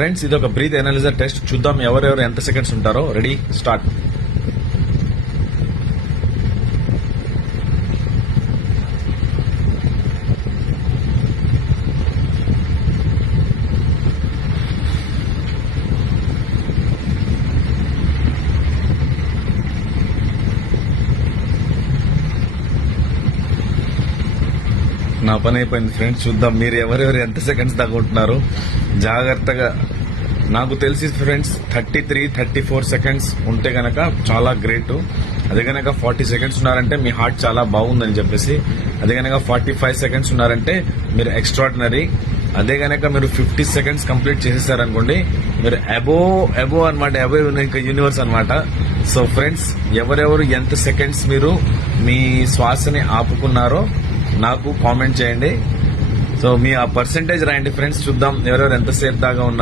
Friends ఇది ఒక breath ఎనాలిజర్ test. చూద్దాం ఎవరెవరు ఎంత సెకండ్స్ ఉంటారో. Ready, start. నా పని అయిపోయింది ఫ్రెండ్స్. చూద్దాం మీరు ఎవరెవరు ఎంత సెకండ్స్ దాకా ఉంటున్నారు. జాగ్రత్తగా. నాకు తెలిసి ఫ్రెండ్స్ 33-34 సెకండ్స్ ఉంటే గనక చాలా గ్రేట్. అదే గనక 40 సెకండ్స్ ఉన్నారంటే మీ హార్ట్ చాలా బాగుందని చెప్పేసి. అదే గనక 45 సెకండ్స్ ఉన్నారంటే మీరు ఎక్స్ట్రాడినరీ. అదే గనక మీరు 50 సెకండ్స్ కంప్లీట్ చేసేసారనుకోండి మీరు అబో అనమాట. అబో యూనివర్స్ అనమాట. సో ఫ్రెండ్స్ ఎవరెవరు ఎంత సెకండ్స్ మీరు మీ శ్వాసని ఆపుకున్నారో నాకు కామెంట్ చేయండి. సో మీ ఆ పర్సెంటేజ్ రాయండి ఫ్రెండ్స్. చూద్దాం ఎవరెవరు ఎంతసేపు దాకా ఉన్నారు.